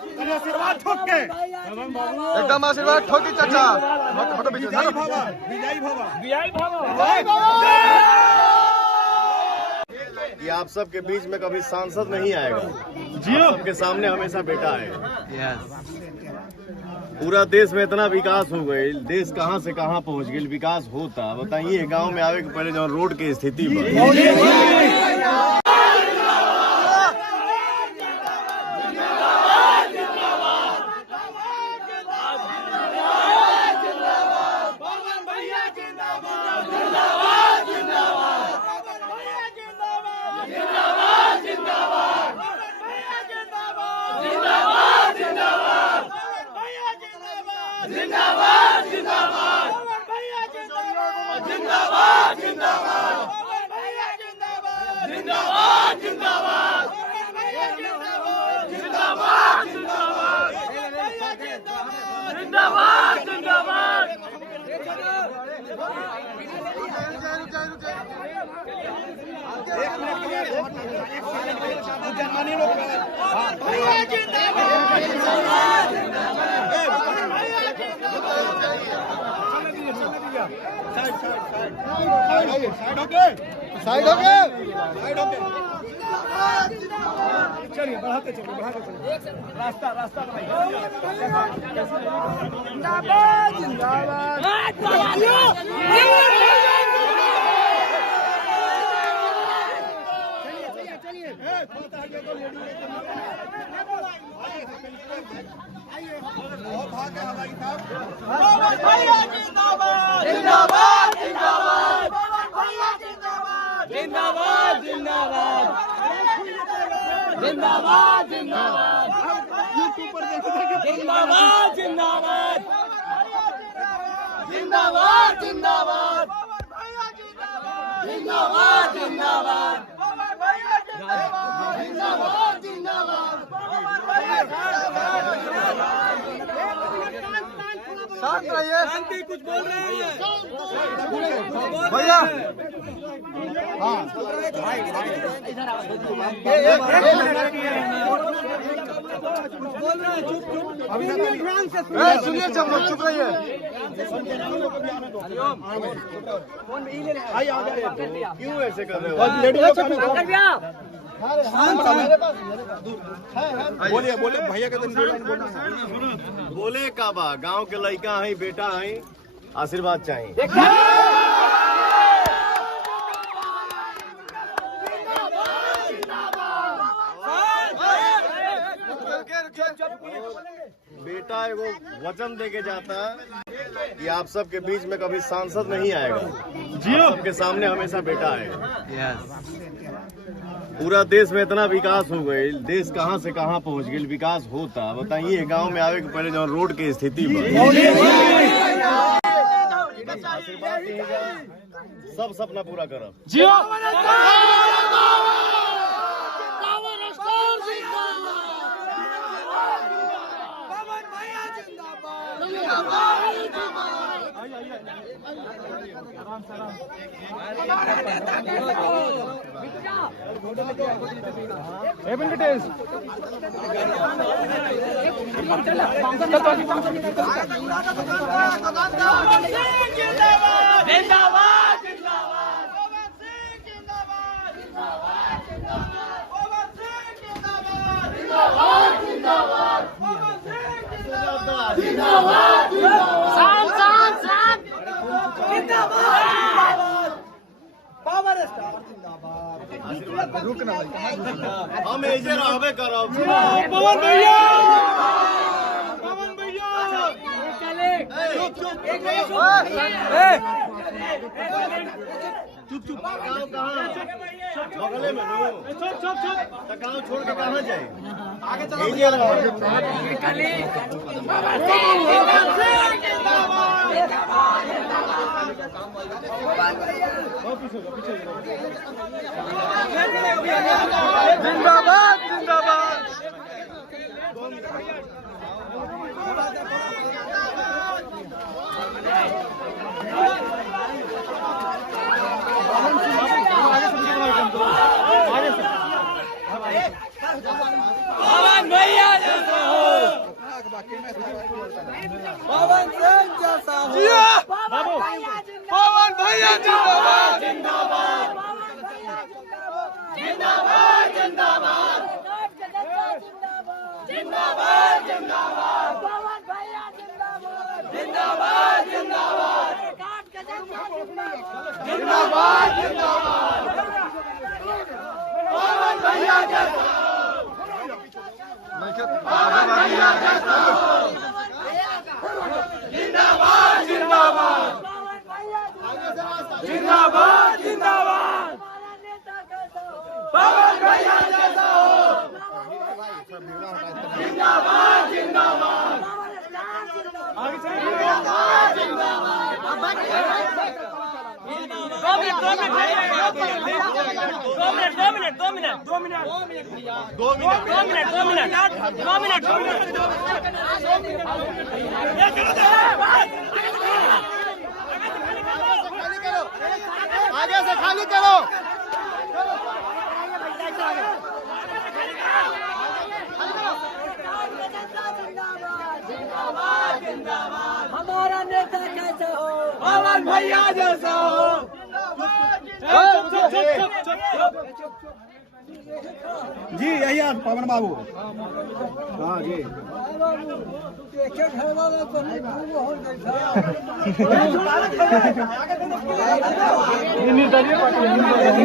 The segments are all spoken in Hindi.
आशीर्वाद ठोक के एकदम आशीर्वाद ठोकी चाचा। कि आप सबके बीच में कभी सांसद नहीं आएगा, सबके सामने हमेशा बेटा आएगा। पूरा देश में इतना विकास हो गई, देश कहां से कहां पहुंच गई, विकास होता। बताइए गांव में आवे के पहले जो रोड की स्थिति साइड हो गए। चलिए बढ़ाते चलो रास्ता जिंदाबाद जिंदाबाद। जिंदाबाद जिंदाबाद जिंदाबाद जिंदाबाद यूट्यूब पर जिंदाबाद जिंदाबाद जिंदाबाद जिंदाबाद जिंदाबाद जिंदाबाद जिंदाबाद जिंदाबाद। शांत रहिए। शांति कुछ बोल रहे हैं भैया। सुनिए चम्मच, चुप रहिए। क्यों ऐसे कर रहे हो? बोलिए भैया का बोले का बा, गाँव के लड़का है, बेटा है, आशीर्वाद चाहिए। बेटा एगो वचन दे के जाता कि आप सबके बीच में कभी सांसद नहीं आएगा, सबके सामने हमेशा बेटा आएगा। पूरा देश में इतना विकास हो गई, देश कहां से कहां पहुंच गई, विकास होता। बताइए गांव में आवे के पहले जो रोड की स्थिति आशीर्वाद दीजिएगा, सब सपना पूरा करब। हम एजे रहबे करब। पवन भैया चुप चुप बगले में गाँव छोड़ के कहाँ जाए? जिंदाबाद जिंदाबाद। पवन भैया भैया जिंदाबाद जिंदाबाद जिंदाबाद जिंदाबाद जिंदाबाद जिंदाबाद पवन भैया जिंदाबाद जिंदाबाद जिंदाबाद जिंदाबाद जिंदाबाद पवन भैया जैसा जिंदाबाद जिंदाबाद जिंदाबाद जिंदाबाद पवन भैया जैसा हो जिंदाबाद जिंदाबाद आगे से खाली करो। हमारा नेता कैसा हो पवन भैया जैसा हो जी यही पवन बाबू। हाँ जी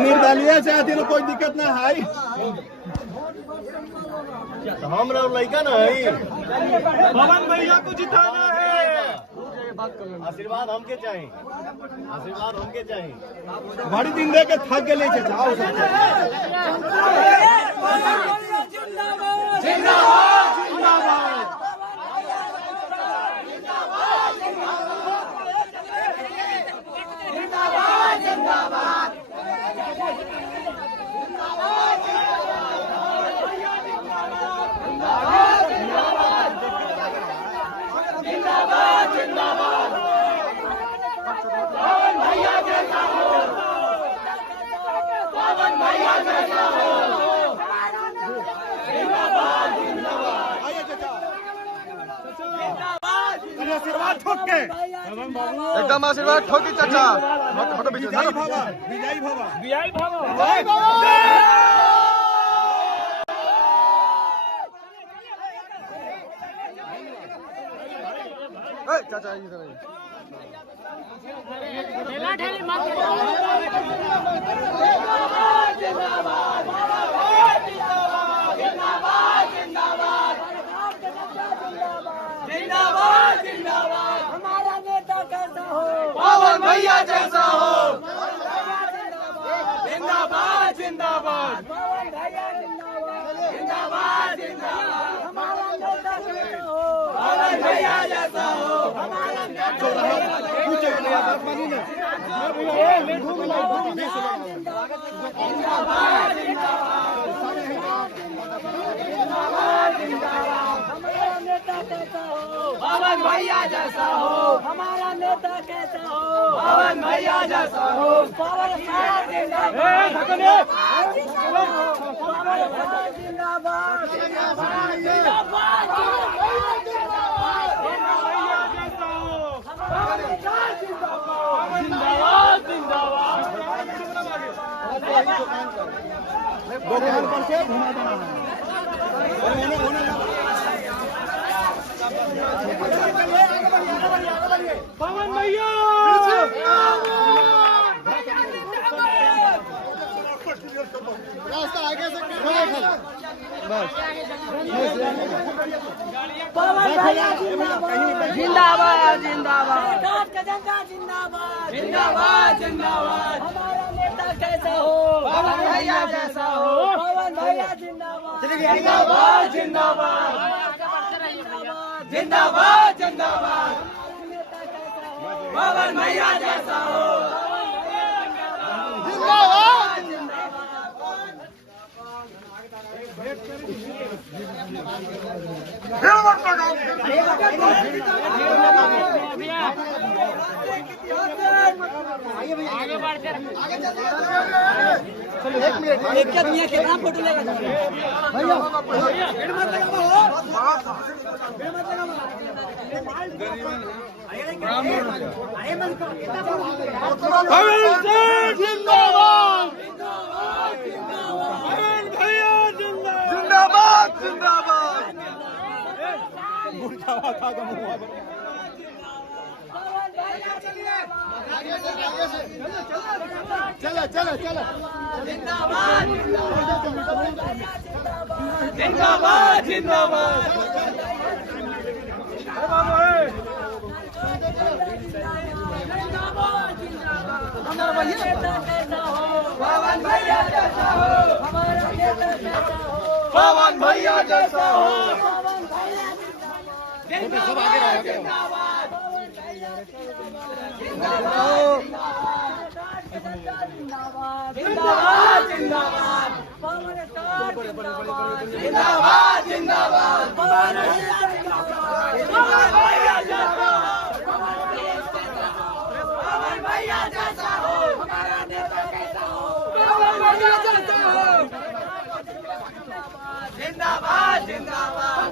निर्दलीय से आती कोई दिक्कत ना है। हम लड़का ना है। पवन भैया को जिताना है। आशीर्वाद हमके चाहिए, आशीर्वाद हमके चाहिए। बड़ी दिन दे के थक के लेके जाओ जिंदाबाद जिंदाबाद जिंदाबाद जिंदाबाद जिंदाबाद जिंदाबाद पवन भैया जैसा हो पवन भैया जैसा हो जिंदाबाद जिंदाबाद आशीर्वाद ठोक के एकदम आशीर्वाद ठोकी चाचा। विजयी भवा विजयी भवा विजयी भवा। चाचा इधर जिंदाबाद जिंदाबाद हमारा नेता कैसा हो पवन भैया जैसा हो जिंदाबाद जिंदाबाद पवन भैया जिंदाबाद जिंदाबाद हमारा नेता कैसा हो पवन भैया जैसा हो हमारा नेता पवन भैया जैसा हो हमारा नेता कैसा हो पवन भैया जैसा हो पवन जिंदाबाद जिंदाबाद दुकान पर से घुमा देना है। पवन भैया रास्ता आगे से बस पवन भैया जिंदाबाद जिंदाबाद जिंदाबाद जिंदाबाद जिंदाबाद हमारा नेता कैसा हो पवन भैया जैसा हो पवन भैया जिंदाबाद जिंदाबाद जिंदाबाद जिंदाबाद जिंदाबाद पवन भैया जैसा हो कितना फोटो लेगा भैया पवन सिंह जिंदाबाद, पवन भैया जिंदाबाद, जिंदाबाद। चलो चलो चलो जिंदाबाद जिंदाबाद जिंदाबाद पवन भैया जैसा हो, हमारा नेता जैसा हो, पवन भैया जैसा हो, जिंदाबाद जिंदाबाद जिंदाबाद जिंदाबाद जिंदाबाद पवन जिंदाबाद जिंदाबाद पवन भैया जैसा हो, पवन भैया जैसा हो, हमारा नेता कैसा हो, पवन भैया जैसा हो, जिंदाबाद जिंदाबाद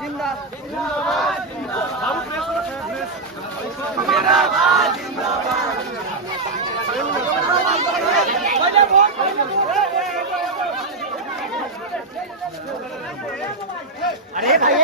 जिंदाबाद जिंदाबाद अरे भाई